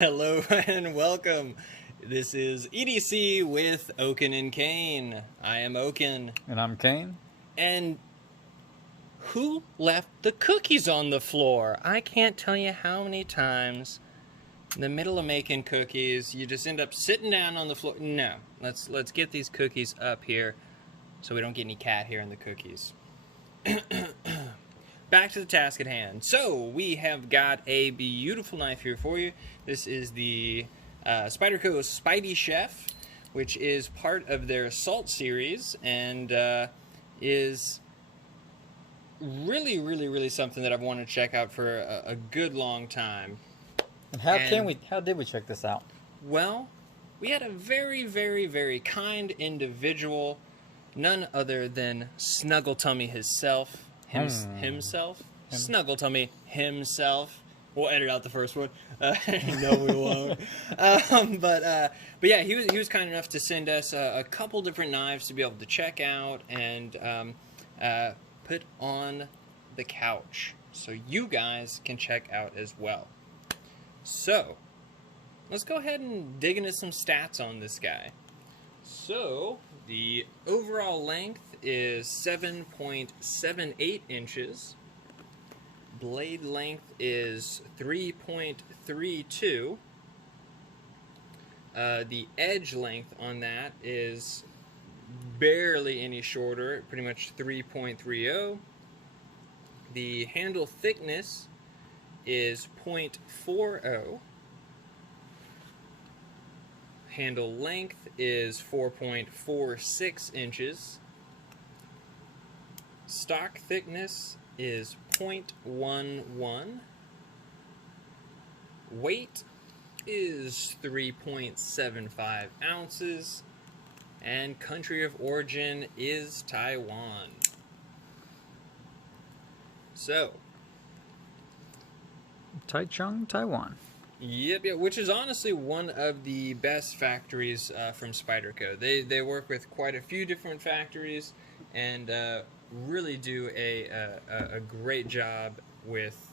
Hello and welcome. This is EDC with Oaken and Kane. I am Oaken. And I'm Kane. And who left the cookies on the floor? I can't tell you how many times in the middle of making cookies, you just end up sitting down on the floor. No, let's get these cookies up here so we don't get any cat hair in the cookies. Back to the task at hand. So, we have got a beautiful knife here for you. This is the Spyderco Spydiechef, which is part of their Assault series, and is really something that I've wanted to check out for a good long time. And how did we check this out? Well, we had a very kind individual, none other than Snuggle Tummy himself. Snuggle Tummy himself. We'll edit out the first one. No, we won't. But yeah, he was kind enough to send us a couple different knives to be able to check out and put on the couch, so you guys can check out as well. So let's go ahead and dig into some stats on this guy. So the overall length is 7.78 inches. Blade length is 3.32. The edge length on that is barely any shorter, pretty much 3.30. The handle thickness is 0.40. Handle length is 4.46 inches. Stock thickness is 0.11. Weight is 3.75 ounces. And country of origin is Taiwan. So, Taichung, Taiwan. Yep, which is honestly one of the best factories from Spyderco. They work with quite a few different factories and really do a great job with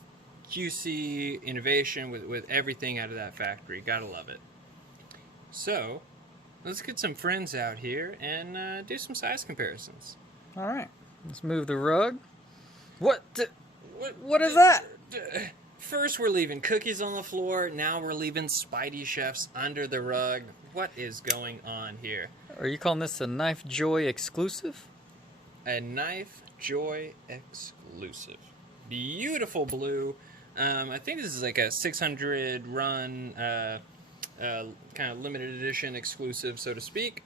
QC, innovation, with everything out of that factory. Gotta love it. So, let's get some friends out here and do some size comparisons. All right, let's move the rug. What is that? First, we're leaving cookies on the floor. Now we're leaving Spydiechefs under the rug. What is going on here? Are you calling this a Knifejoy Exclusive? A Knifejoy Exclusive. Beautiful blue. I think this is like a 600 run, kind of limited edition exclusive, so to speak.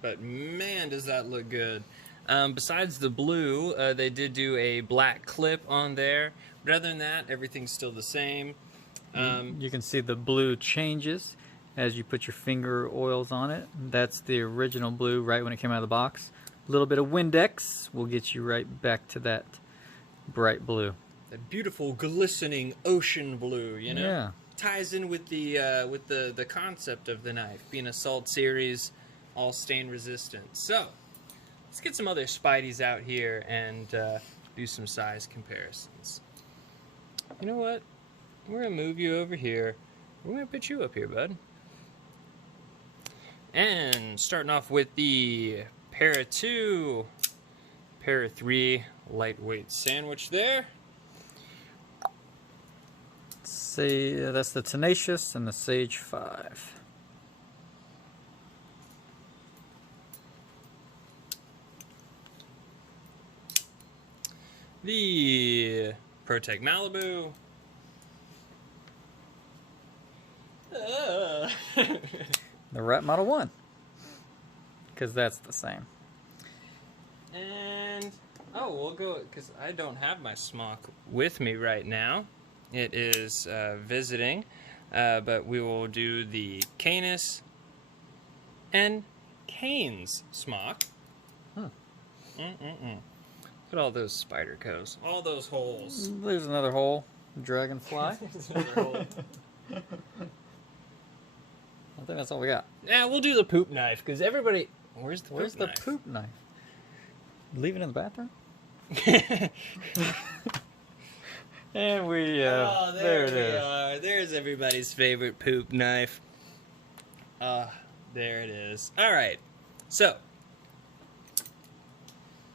But man, does that look good. Besides the blue, they did do a black clip on there. But other than that, everything's still the same. You can see the blue changes as you put your finger oils on it. That's the original blue right when it came out of the box. A little bit of Windex will get you right back to that bright blue. That beautiful, glistening ocean blue, you know? Yeah. Ties in with the concept of the knife, being Assault series, all stain resistant. So, let's get some other Spideys out here and do some size comparisons. You know what? We're going to move you over here. We're going to put you up here, bud. And starting off with the Para 2, Para 3 lightweight sandwich there. See, that's the Tenacious and the Sage 5. The Protect Malibu. The Rat Model 1. Because that's the same. And, oh, we'll go, because I don't have my smock with me right now. It is visiting, but we will do the Canis and Kane's smock. Huh. Look at all those Spydercos. All those holes. There's another hole. Dragonfly. There's another hole. I think that's all we got. Yeah, we'll do the poop knife, because everybody... Where's the poop knife? Leave it in the bathroom? And we, Oh, there it we is. are. There's everybody's favorite poop knife. There it is. All right. So,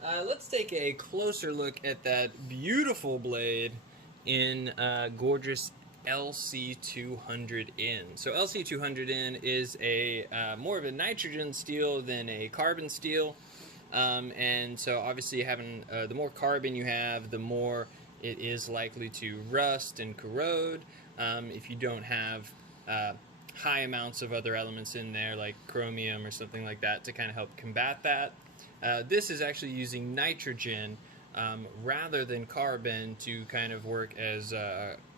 let's take a closer look at that beautiful blade in gorgeous LC200N. So LC200N is a more of a nitrogen steel than a carbon steel. And so obviously having the more carbon you have, the more it is likely to rust and corrode. If you don't have high amounts of other elements in there like chromium or something like that to kind of help combat that. This is actually using nitrogen rather than carbon to kind of work as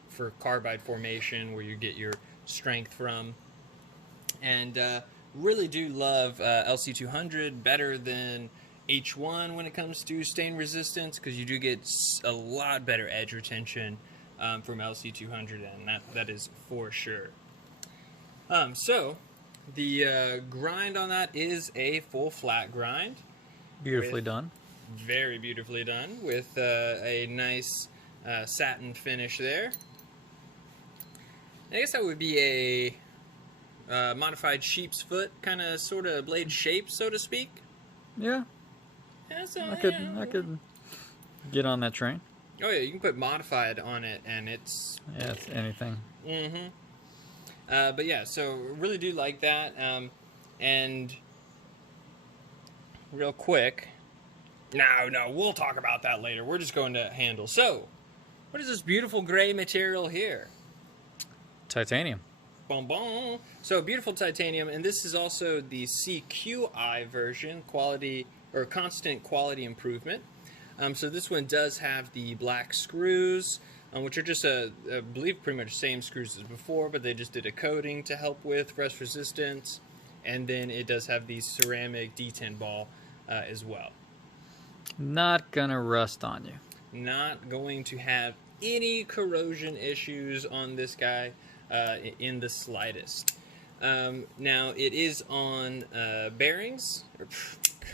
for carbide formation where you get your strength from. And really do love LC200 better than H1 when it comes to stain resistance, because you do get a lot better edge retention from LC200, and that is for sure. So the grind on that is a full flat grind. Beautifully done. Very beautifully done with a nice satin finish there. I guess that would be a modified sheep's foot kind of sort of blade shape, so to speak. Yeah. Yeah, so, I could get on that train. Oh yeah, you can put modified on it, and it's anything. But yeah, so really do like that. And real quick, no, we'll talk about that later. We're just going to handle. So, what is this beautiful gray material here? Titanium. Boom, boom. So beautiful titanium, and this is also the CQI version, quality or constant quality improvement. So this one does have the black screws, which are just I believe pretty much the same screws as before, but they just did a coating to help with rust resistance, and then it does have the ceramic detent ball as well. Not gonna rust on you. Not going to have any corrosion issues on this guy. In the slightest. Now it is on bearings.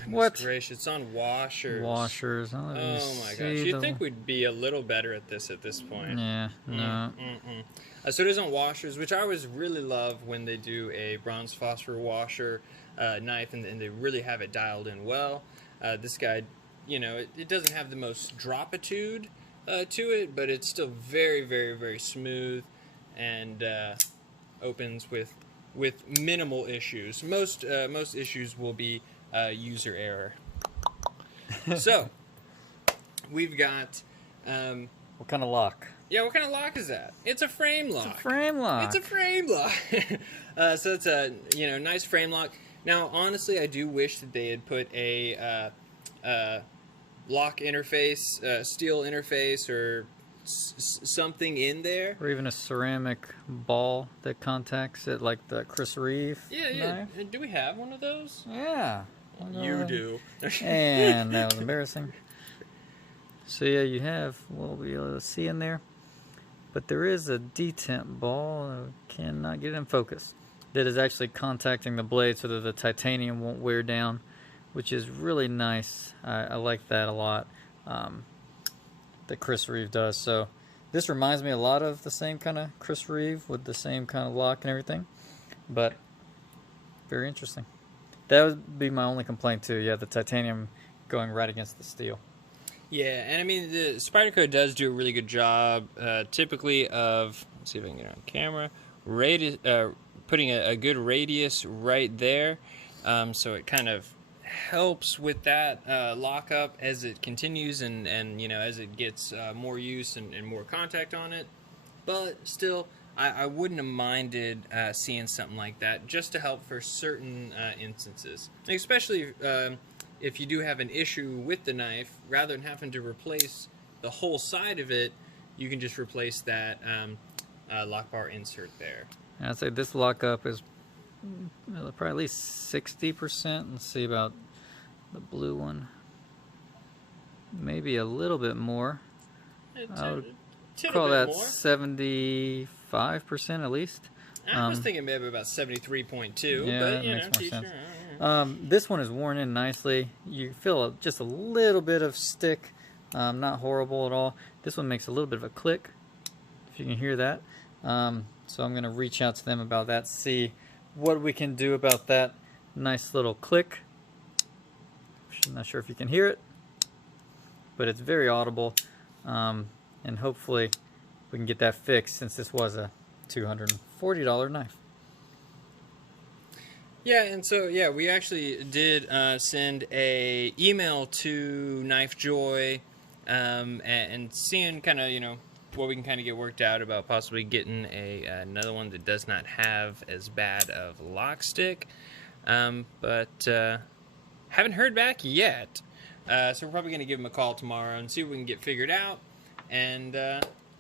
What? Gracious, it's on washers. Washers. Oh my gosh! You'd think we'd be a little better at this point. Yeah. No. So it is on washers, which I always really love when they do a bronze phosphor washer knife, and they really have it dialed in well. This guy, you know, it doesn't have the most dropitude to it, but it's still very, very, very smooth. And opens with minimal issues. Most issues will be user error. So we've got What kind of lock? yeah. What kind of lock is that? It's a frame lock. It's a frame lock. It's a frame lock. So it's a nice frame lock. Now honestly, I do wish that they had put a lock interface, steel interface, or something in there, or even a ceramic ball that contacts it, like the Chris Reeve knife. Do we have one of those? Yeah. You do. And that was embarrassing. So yeah, you have, we'll be able to see in there, but there is a detent ball. I cannot get it in focus. That is actually contacting the blade so that the titanium won't wear down, which is really nice. I like that a lot. That Chris Reeve does. So this reminds me a lot of the same kind of Chris Reeve with the same kind of lock and everything, but very interesting. That would be my only complaint too. Yeah, the titanium going right against the steel. Yeah, and I mean the Spyderco does do a really good job, typically of, let's see if I can get it on camera, putting a good radius right there, so it kind of helps with that lockup as it continues and as it gets more use and more contact on it. But still, I wouldn't have minded seeing something like that just to help for certain instances, especially if you do have an issue with the knife. Rather than having to replace the whole side of it, you can just replace that lock bar insert there. I'd say this lockup is probably at least 60%. Let's see about the blue one. Maybe a little bit more. I would call that 75% at least. I was thinking maybe about 73.2. Yeah, but, that makes more sense. This one is worn in nicely. You feel just a little bit of stick. Not horrible at all. This one makes a little bit of a click if you can hear that. So I'm going to reach out to them about that, see what we can do about that nice little click. I'm not sure if you can hear it, but it's very audible, and hopefully we can get that fixed, since this was a $240 knife. Yeah, and so yeah, we actually did send a email to Knifejoy, and seeing kind of, you know, what we can kind of get worked out about possibly getting another one that does not have as bad of lock stick, but haven't heard back yet. So we're probably going to give him a call tomorrow and see what we can get figured out, and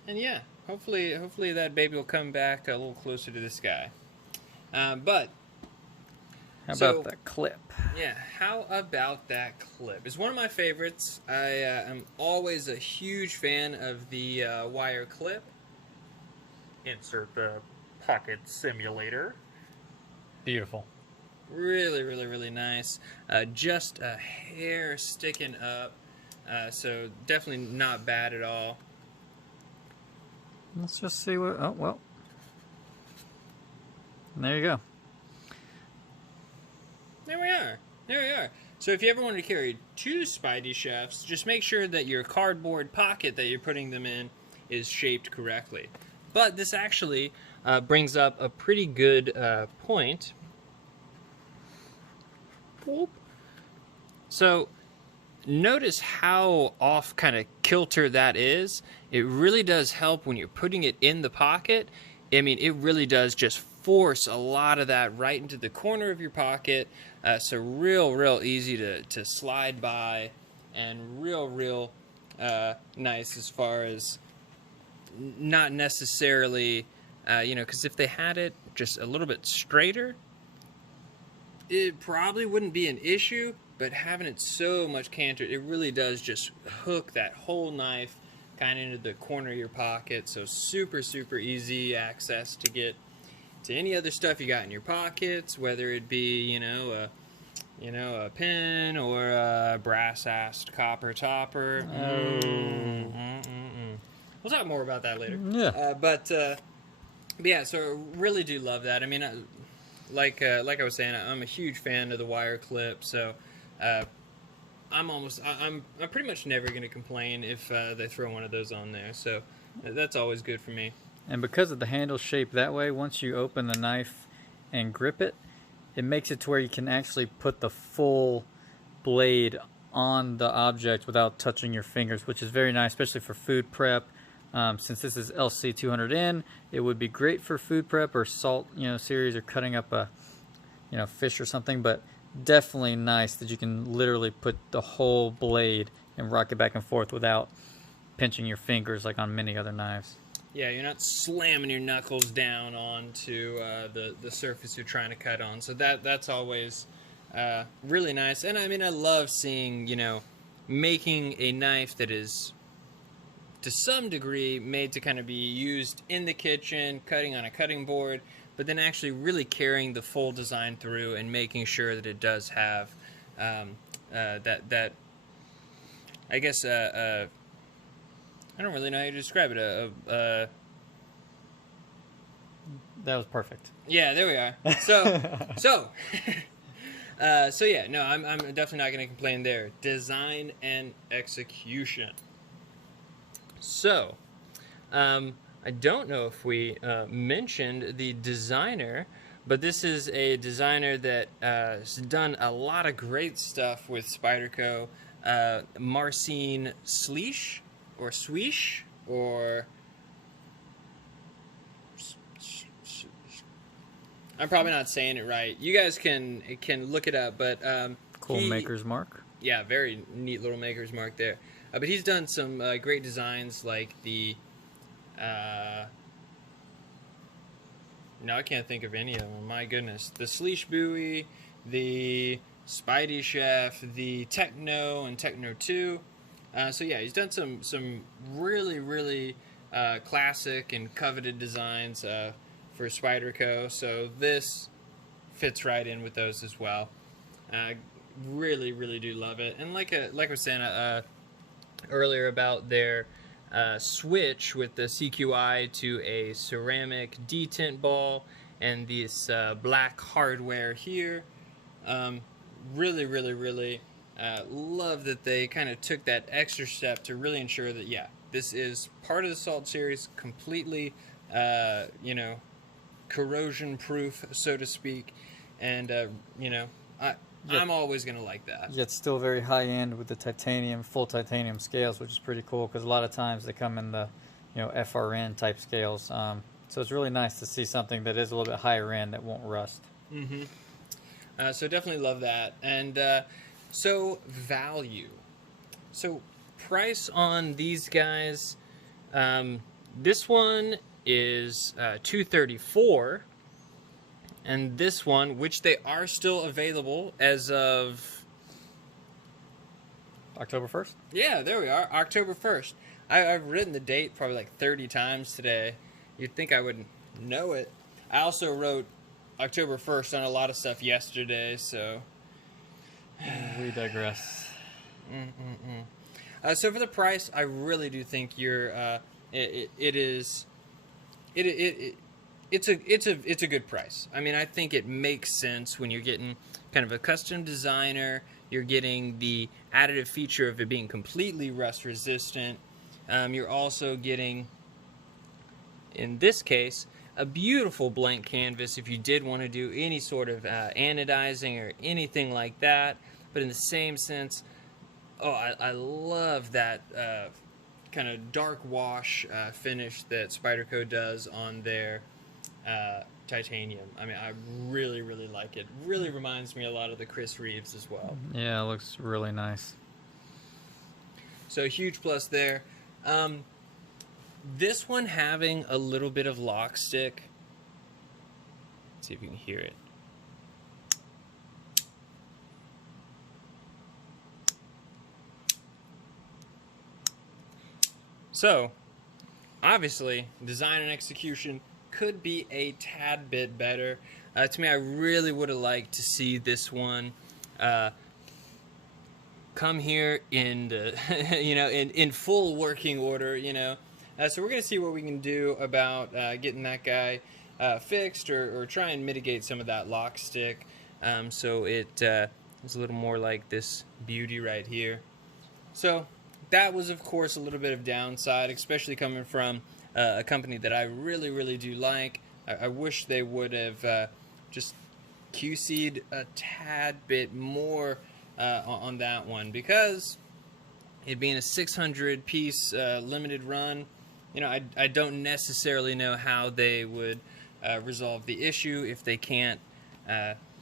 yeah, hopefully that baby will come back a little closer to this guy. But how about the clip? Yeah, how about that clip? It's one of my favorites. I am always a huge fan of the wire clip. Insert the pocket simulator. Beautiful. Really, really, really nice. Just a hair sticking up, so definitely not bad at all. Let's just see what... Oh, well. There you go. There we are. There we are. So if you ever wanted to carry two Spydiechefs, just make sure that your cardboard pocket that you're putting them in is shaped correctly. But this actually brings up a pretty good point. So notice how off kind of kilter that is. It really does help when you're putting it in the pocket. I mean, it really does just force a lot of that right into the corner of your pocket. So real easy to slide by, and real nice as far as not necessarily, you know, because if they had it just a little bit straighter, it probably wouldn't be an issue, but having it so much cantered, it really does just hook that whole knife kind of into the corner of your pocket. So super easy access to get to any other stuff you got in your pockets, whether it be, you know, a pin or a brass-assed copper topper. We'll talk more about that later. Yeah. But yeah, so I really do love that. I mean, like I was saying, I'm a huge fan of the wire clip, so I'm pretty much never going to complain if they throw one of those on there. So that's always good for me. And because of the handle shape that way, once you open the knife and grip it, it makes it to where you can actually put the full blade on the object without touching your fingers, which is very nice, especially for food prep. Since this is LC200N, it would be great for food prep or salt, you know, series, or cutting up a, you know, fish or something. But definitely nice that you can literally put the whole blade and rock it back and forth without pinching your fingers like on many other knives. Yeah, you're not slamming your knuckles down onto the surface you're trying to cut on. So that's always really nice. And I mean, I love seeing, you know, making a knife that is to some degree made to kind of be used in the kitchen, cutting on a cutting board, but then actually really carrying the full design through and making sure that it does have that I guess I don't really know how to describe it. That was perfect. Yeah, there we are. So yeah, no, I'm definitely not going to complain there. Design and execution. So, I don't know if we mentioned the designer, but this is a designer that has done a lot of great stuff with Spyderco. Marcin Slish, or Swish, or I'm probably not saying it right. You guys can look it up, but cool maker's mark. Yeah, very neat little maker's mark there. But he's done some great designs like the no, I can't think of any of them. My goodness, the Sleesh Buoy, the Spydiechef, the Techno, and Techno 2. So yeah, he's done some really classic and coveted designs for Spyderco. So this fits right in with those as well. Really do love it. And like I was saying earlier about their switch with the CQI to a ceramic detent ball and this black hardware here. Really, really, really love that they kind of took that extra step to really ensure that, yeah, this is part of the Salt series, completely, you know, corrosion proof, so to speak. And, you know, I'm always going to like that. Yet still very high end with the titanium, full titanium scales, which is pretty cool because a lot of times they come in the, you know, FRN type scales. So it's really nice to see something that is a little bit higher end that won't rust. Mm-hmm. So definitely love that. And so value. So price on these guys. This one is $234. And this one, which they are still available as of October 1st? Yeah, there we are, October 1st. I've written the date probably like 30 times today. You'd think I would know it. I also wrote October 1st on a lot of stuff yesterday, so... We digress. So for the price, I really do think it's a good price. I mean, I think it makes sense when you're getting kind of a custom designer. You're getting the additive feature of it being completely rust resistant. You're also getting, in this case, a beautiful blank canvas if you did want to do any sort of anodizing or anything like that. But in the same sense, I love that kind of dark wash finish that Spyderco does on their titanium. I mean, I really, really like it. Really reminds me a lot of the Chris Reeves as well. Yeah, it looks really nice. So huge plus there. This one having a little bit of lock stick. Let's see if you can hear it. So, obviously, design and execution could be a tad bit better. To me, I really would have liked to see this one come here in the, in full working order, So we're going to see what we can do about getting that guy fixed or try and mitigate some of that lock stick. So it's a little more like this beauty right here. So that was, of course, a little bit of downside, especially coming from a company that I really, really do like. I wish they would have just QC'd a tad bit more on that one, because it being a 600-piece limited run, I don't necessarily know how they would resolve the issue if they can't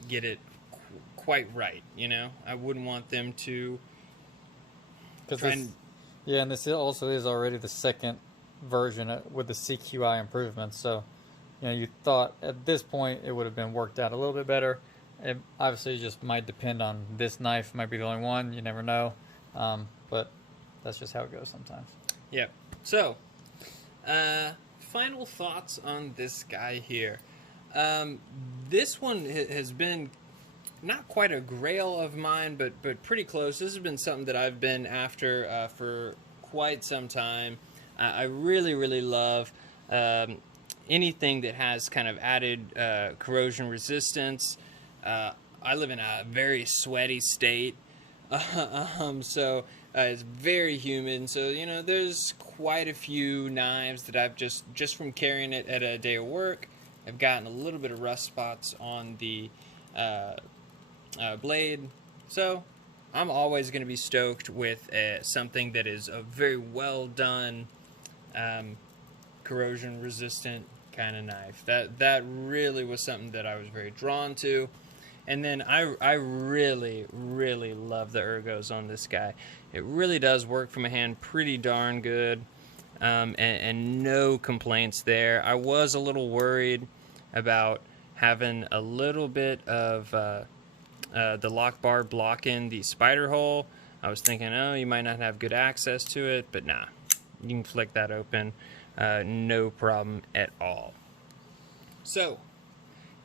get it quite right. I wouldn't want them to try and... Yeah, and this also is already the second version with the CQI improvements. So, you thought at this point it would have been worked out a little bit better. It obviously just might depend on this knife. Might be the only one. You never know. But that's just how it goes sometimes. Yeah. So, final thoughts on this guy here. This one has been not quite a grail of mine, but pretty close. This has been something that I've been after for quite some time. I really, really love anything that has kind of added corrosion resistance. I live in a very sweaty state, so it's very humid. So, there's quite a few knives that I've just from carrying it at a day of work, I've gotten a little bit of rust spots on the blade. So I'm always going to be stoked with something that is a very well done, corrosion resistant kind of knife. That really was something that I was very drawn to. And then I really, really love the Ergos on this guy. It really does work from a hand pretty darn good, and no complaints there. I was a little worried about having a little bit of the lock bar blocking the spider hole. I was thinking, you might not have good access to it, but nah, you can flick that open, no problem at all. So,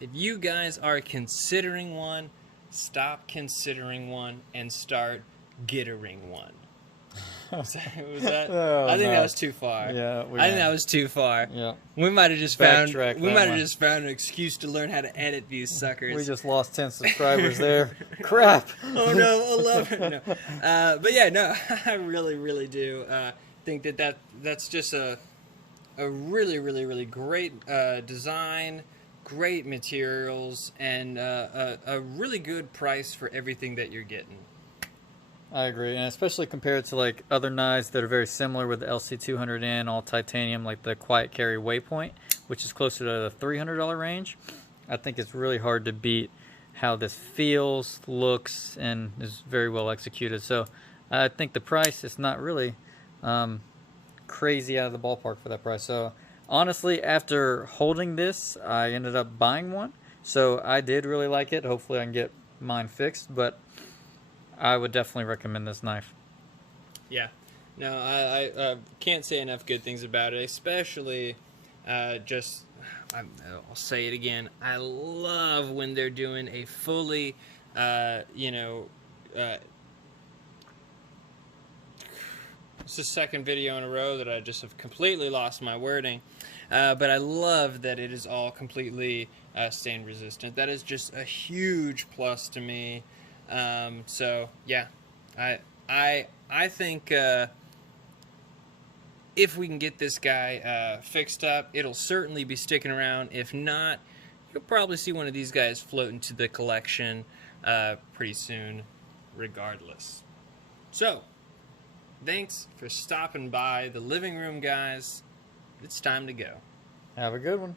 if you guys are considering one, stop considering one and start gettering one. Was that? Oh, I think no. that was too far. Yeah, I think that was too far. Yeah. We might have just found Backtrack an excuse to learn how to edit these suckers. We just lost 10 subscribers there. Crap. Oh no, 11. No. But yeah, no, I really, really do think that's just a really, really, really great design, great materials, and a really good price for everything that you're getting. I agree, and especially compared to like other knives that are very similar with the LC200N, all titanium, like the Quiet Carry Waypoint, which is closer to the $300 range. I think it's really hard to beat how this feels, looks, and is very well executed. So I think the price is not really crazy out of the ballpark for that price. So honestly, after holding this, I ended up buying one. So I did really like it. Hopefully I can get mine fixed, but I would definitely recommend this knife. Yeah. No, I can't say enough good things about it, especially I'll say it again. I love when they're doing a fully, it's the second video in a row that I just have completely lost my wording. But I love that it is all completely stain resistant. That is just a huge plus to me. So yeah, I think if we can get this guy fixed up, it'll certainly be sticking around. If not, you'll probably see one of these guys float into the collection pretty soon, regardless. So, thanks for stopping by the living room, guys. It's time to go. Have a good one.